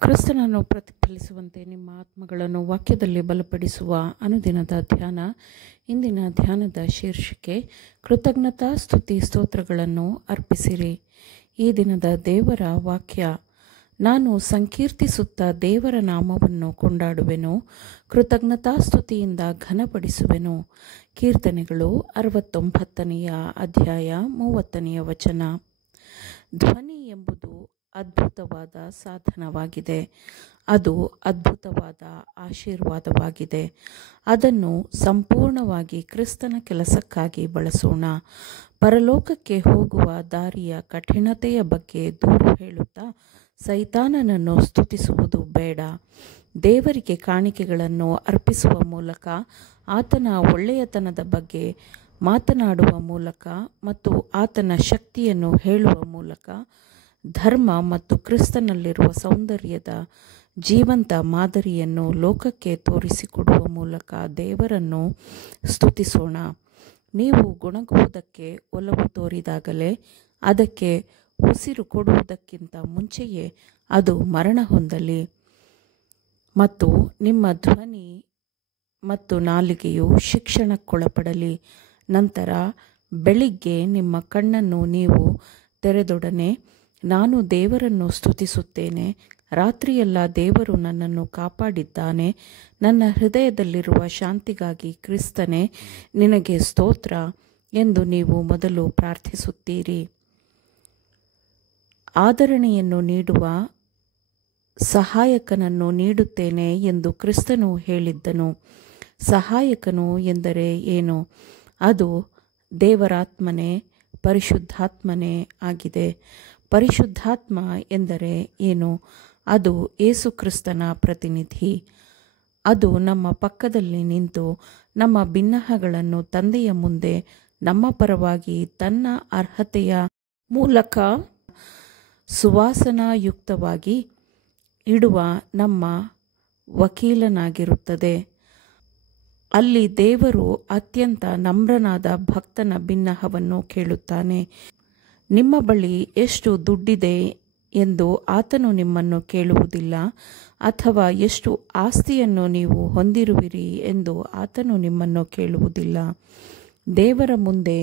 ಕ್ರಿಸ್ತನನ್ನು ಪ್ರತಿಫಲಿಸುವಂತೆ ನಿಮ್ಮ ಆತ್ಮಗಳನ್ನು ವಾಕ್ಯದಲ್ಲಿ ಬಲಪಡಿಸುವ ಅನುದಿನದ ಧ್ಯಾನ. ಇಂದಿನ ಧ್ಯಾನದ ಶೀರ್ಷಿಕೆ ಕೃತಜ್ಞತಾ ಸ್ತುತಿ ಸ್ತೋತ್ರಗಳನ್ನು ಅರ್ಪಿಸಿರಿ. ಈ ದಿನದ ದೇವರ ವಾಕ್ಯ: ನಾನು ಸಂಕೀರ್ತಿಸುತ್ತಾ ದೇವರ ನಾಮವನ್ನು ಕೊಂಡಾಡುವೆನು, ಕೃತಜ್ಞತಾ ಸ್ತುತಿಯಿಂದ ಘನಪಡಿಸುವೆನು. ಕೀರ್ತನೆಗಳು 69ನೇ ಅಧ್ಯಾಯ 30ನೇ ವಚನ. ಧ್ವನಿ ಎಂಬುದು ಅದ್ಭುತವಾದ ಸಾಧನವಾಗಿದೆ. ಅದು ಅದ್ಭುತವಾದ ಆಶೀರ್ವಾದವಾಗಿದೆ. ಅದನ್ನು ಸಂಪೂರ್ಣವಾಗಿ ಕ್ರಿಸ್ತನ ಕೆಲಸಕ್ಕಾಗಿ ಬಳಸೋಣ. ಪರಲೋಕಕ್ಕೆ ಹೋಗುವ ದಾರಿಯ ಕಠಿಣತೆಯ ಬಗ್ಗೆ ದೂರು ಹೇಳುತ್ತಾ ಸೈತಾನನನ್ನು ಸ್ತುತಿಸುವುದು ಬೇಡ. ದೇವರಿಗೆ ಕಾಣಿಕೆಗಳನ್ನು ಅರ್ಪಿಸುವ ಮೂಲಕ, ಆತನ ಒಳ್ಳೆಯತನದ ಬಗ್ಗೆ ಮಾತನಾಡುವ ಮೂಲಕ ಮತ್ತು ಆತನ ಶಕ್ತಿಯನ್ನು ಹೇಳುವ ಮೂಲಕ ಧರ್ಮ ಮತ್ತು ಕ್ರಿಸ್ತನಲ್ಲಿರುವ ಸೌಂದರ್ಯದ ಜೀವಂತ ಮಾದರಿಯನ್ನು ಲೋಕಕ್ಕೆ ತೋರಿಸಿಕೊಡುವ ಮೂಲಕ ದೇವರನ್ನು ಸ್ತುತಿಸೋಣ. ನೀವು ಗುಣಗುವುದಕ್ಕೆ ಒಲವು ತೋರಿದಾಗಲೇ, ಅದಕ್ಕೆ ಉಸಿರು ಕೊಡುವುದಕ್ಕಿಂತ ಮುಂಚೆಯೇ ಅದು ಮರಣ ಹೊಂದಲಿ. ಮತ್ತು ನಿಮ್ಮ ಧ್ವನಿ ಮತ್ತು ನಾಲಿಗೆಯು ಶಿಕ್ಷಣಕ್ಕೊಳಪಡಲಿ. ನಂತರ ಬೆಳಿಗ್ಗೆ ನಿಮ್ಮ ಕಣ್ಣನ್ನು ನೀವು ತೆರೆದೊಡನೆ, ನಾನು ದೇವರನ್ನು ಸ್ತುತಿಸುತ್ತೇನೆ, ರಾತ್ರಿಯೆಲ್ಲ ದೇವರು ನನ್ನನ್ನು ಕಾಪಾಡಿದ್ದಾನೆ, ನನ್ನ ಹೃದಯದಲ್ಲಿರುವ ಶಾಂತಿಗಾಗಿ ಕ್ರಿಸ್ತನೇ ನಿನಗೆ ಸ್ತೋತ್ರ ಎಂದು ನೀವು ಮೊದಲು ಪ್ರಾರ್ಥಿಸುತ್ತೀರಿ. ಆದರಣೆಯನ್ನು ನೀಡುವ ಸಹಾಯಕನನ್ನು ನೀಡುತ್ತೇನೆ ಎಂದು ಕ್ರಿಸ್ತನು ಹೇಳಿದ್ದನು. ಸಹಾಯಕನು ಎಂದರೆ ಏನು? ಅದು ದೇವರಾತ್ಮನೇ, ಪರಿಶುದ್ಧಾತ್ಮನೇ ಆಗಿದೆ. ಪರಿಶುದ್ಧಾತ್ಮ ಎಂದರೆ ಏನು? ಅದು ಯೇಸು ಕ್ರಿಸ್ತನ ಪ್ರತಿನಿಧಿ. ಅದು ನಮ್ಮ ಪಕ್ಕದಲ್ಲಿ ನಿಂತು ನಮ್ಮ ಬಿನ್ನಹಗಳನ್ನು ತಂದೆಯ ಮುಂದೆ ನಮ್ಮ ಪರವಾಗಿ ತನ್ನ ಅರ್ಹತೆಯ ಮೂಲಕ ಸುವಾಸನಾಯುಕ್ತವಾಗಿ ಇಡುವ ನಮ್ಮ ವಕೀಲನಾಗಿರುತ್ತದೆ. ಅಲ್ಲಿ ದೇವರು ಅತ್ಯಂತ ನಮ್ರನಾದ ಭಕ್ತನ ಬಿನ್ನಹವನ್ನು ಕೇಳುತ್ತಾನೆ. ನಿಮ್ಮ ಬಳಿ ಎಷ್ಟು ದುಡ್ಡಿದೆ ಎಂದು ಆತನು ನಿಮ್ಮನ್ನು ಕೇಳುವುದಿಲ್ಲ, ಅಥವಾ ಎಷ್ಟು ಆಸ್ತಿಯನ್ನು ನೀವು ಹೊಂದಿರುವಿರಿ ಎಂದು ಆತನು ನಿಮ್ಮನ್ನು ಕೇಳುವುದಿಲ್ಲ. ದೇವರ ಮುಂದೆ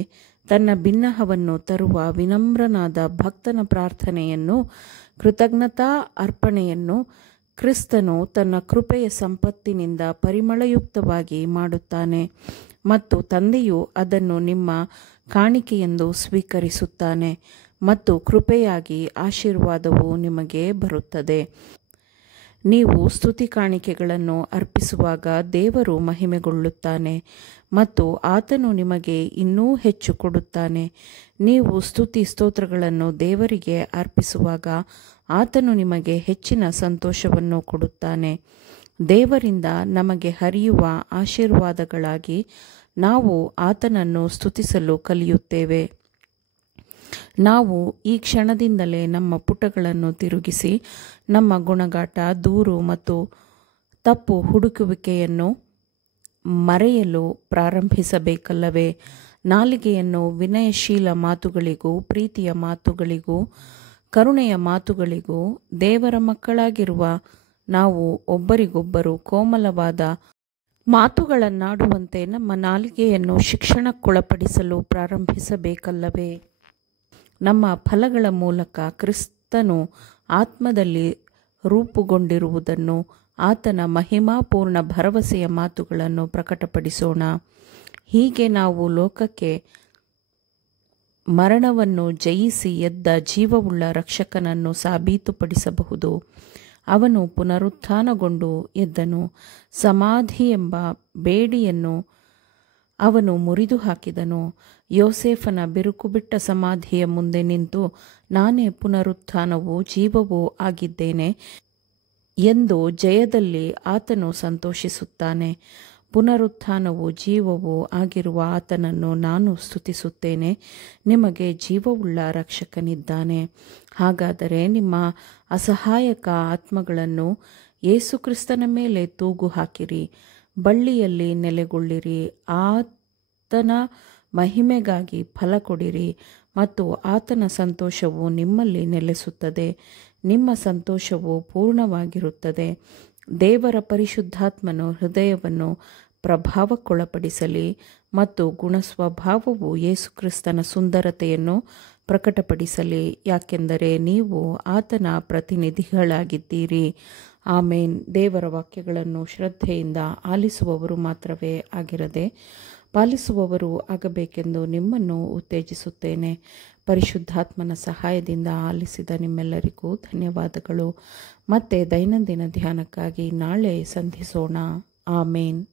ತನ್ನ ಬಿನ್ನಹವನ್ನು ತರುವ ವಿನಮ್ರನಾದ ಭಕ್ತನ ಪ್ರಾರ್ಥನೆಯನ್ನು, ಕೃತಜ್ಞತಾ ಅರ್ಪಣೆಯನ್ನು ಕ್ರಿಸ್ತನು ತನ್ನ ಕೃಪೆಯ ಸಂಪತ್ತಿನಿಂದ ಪರಿಮಳಯುಕ್ತವಾಗಿ ಮಾಡುತ್ತಾನೆ ಮತ್ತು ತಂದೆಯು ಅದನ್ನು ನಿಮ್ಮ ಕಾಣಿಕೆಯೆಂದು ಸ್ವೀಕರಿಸುತ್ತಾನೆ ಮತ್ತು ಕೃಪೆಯಾಗಿ ಆಶೀರ್ವಾದವು ನಿಮಗೆ ಬರುತ್ತದೆ. ನೀವು ಸ್ತುತಿ ಕಾಣಿಕೆಗಳನ್ನು ಅರ್ಪಿಸುವಾಗ ದೇವರು ಮಹಿಮೆಗೊಳ್ಳುತ್ತಾನೆ ಮತ್ತು ಆತನು ನಿಮಗೆ ಇನ್ನೂ ಹೆಚ್ಚು ಕೊಡುತ್ತಾನೆ. ನೀವು ಸ್ತುತಿ ಸ್ತೋತ್ರಗಳನ್ನು ದೇವರಿಗೆ ಅರ್ಪಿಸುವಾಗ ಆತನು ನಿಮಗೆ ಹೆಚ್ಚಿನ ಸಂತೋಷವನ್ನು ಕೊಡುತ್ತಾನೆ. ದೇವರಿಂದ ನಮಗೆ ಹರಿಯುವ ಆಶೀರ್ವಾದಗಳಾಗಿ ನಾವು ಆತನನ್ನು ಸ್ತುತಿಸಲು ಕಲಿಯುತ್ತೇವೆ. ನಾವು ಈ ಕ್ಷಣದಿಂದಲೇ ನಮ್ಮ ಪುಟಗಳನ್ನು ತಿರುಗಿಸಿ ನಮ್ಮ ಗುಣಗಾಟ, ದೂರು ಮತ್ತು ತಪ್ಪು ಹುಡುಕುವಿಕೆಯನ್ನು ಮರೆಯಲು ಪ್ರಾರಂಭಿಸಬೇಕಲ್ಲವೇ? ನಾಲಿಗೆಯನ್ನು ವಿನಯಶೀಲ ಮಾತುಗಳಿಗೂ, ಪ್ರೀತಿಯ ಮಾತುಗಳಿಗೂ, ಕರುಣೆಯ ಮಾತುಗಳಿಗೂ, ದೇವರ ಮಕ್ಕಳಾಗಿರುವ ನಾವು ಒಬ್ಬರಿಗೊಬ್ಬರು ಕೋಮಲವಾದ ಮಾತುಗಳನ್ನಾಡುವಂತೆ ನಮ್ಮ ನಾಲಿಗೆಯನ್ನು ಶಿಕ್ಷಣಕ್ಕೊಳಪಡಿಸಲು ಪ್ರಾರಂಭಿಸಬೇಕಲ್ಲವೇ? ನಮ್ಮ ಫಲಗಳ ಮೂಲಕ ಕ್ರಿಸ್ತನು ಆತ್ಮದಲ್ಲಿ ರೂಪುಗೊಂಡಿರುವುದನ್ನು, ಆತನ ಮಹಿಮಾಪೂರ್ಣ ಭರವಸೆಯ ಮಾತುಗಳನ್ನು ಪ್ರಕಟಪಡಿಸೋಣ. ಹೀಗೆ ನಾವು ಲೋಕಕ್ಕೆ ಮರಣವನ್ನು ಜಯಿಸಿ ಎದ್ದ ಜೀವವುಳ್ಳ ರಕ್ಷಕನನ್ನು ಸಾಬೀತುಪಡಿಸಬಹುದು. ಅವನು ಪುನರುತ್ಥಾನಗೊಂಡು ಎದ್ದನು. ಸಮಾಧಿಯೆಂಬ ಬೇಡಿಯನ್ನು ಅವನು ಮುರಿದು ಹಾಕಿದನು. ಯೋಸೇಫನ ಬಿರುಕುಬಿಟ್ಟ ಸಮಾಧಿಯ ಮುಂದೆ ನಿಂತು, ನಾನೇ ಪುನರುತ್ಥಾನವೂ ಜೀವವೂ ಆಗಿದ್ದೇನೆ ಎಂದು ಜಯದಲ್ಲಿ ಆತನು ಸಂತೋಷಿಸುತ್ತಾನೆ. ಪುನರುತ್ಥಾನವೂ ಜೀವವೂ ಆಗಿರುವ ಆತನನ್ನು ನಾನು ಸ್ತುತಿಸುತ್ತೇನೆ. ನಿಮಗೆ ಜೀವವುಳ್ಳ ರಕ್ಷಕನಿದ್ದಾನೆ. ಹಾಗಾದರೆ ನಿಮ್ಮ ಅಸಹಾಯಕ ಆತ್ಮಗಳನ್ನು ಯೇಸುಕ್ರಿಸ್ತನ ಮೇಲೆ ತೂಗು ಹಾಕಿರಿ, ಬಳ್ಳಿಯಲ್ಲಿ ನೆಲೆಗೊಳ್ಳಿರಿ, ಆತನ ಮಹಿಮೆಗಾಗಿ ಫಲ ಕೊಡಿರಿ ಮತ್ತು ಆತನ ಸಂತೋಷವು ನಿಮ್ಮಲ್ಲಿ ನೆಲೆಸುತ್ತದೆ. ನಿಮ್ಮ ಸಂತೋಷವು ಪೂರ್ಣವಾಗಿರುತ್ತದೆ. ದೇವರ ಪರಿಶುದ್ಧಾತ್ಮನು ಹೃದಯವನ್ನು ಪ್ರಭಾವಕ್ಕೊಳಪಡಿಸಲಿ ಮತ್ತು ಗುಣಸ್ವಭಾವವು ಯೇಸುಕ್ರಿಸ್ತನ ಸುಂದರತೆಯನ್ನು ಪ್ರಕಟಪಡಿಸಲಿ, ಯಾಕೆಂದರೆ ನೀವು ಆತನ ಪ್ರತಿನಿಧಿಗಳಾಗಿದ್ದೀರಿ. ಆಮೇನ್. ದೇವರ ವಾಕ್ಯಗಳನ್ನು ಶ್ರದ್ಧೆಯಿಂದ ಆಲಿಸುವವರು ಮಾತ್ರವೇ ಆಗಿರದೆ ಪಾಲಿಸುವವರು ಆಗಬೇಕೆಂದು ನಿಮ್ಮನ್ನು ಉತ್ತೇಜಿಸುತ್ತೇನೆ. ಪರಿಶುದ್ಧಾತ್ಮನ ಸಹಾಯದಿಂದ ಆಲಿಸಿದ ನಿಮ್ಮೆಲ್ಲರಿಗೂ ಧನ್ಯವಾದಗಳು. ಮತ್ತೆ ದೈನಂದಿನ ಧ್ಯಾನಕ್ಕಾಗಿ ನಾಳೆ ಸಂಧಿಸೋಣ. ಆಮೇನ್.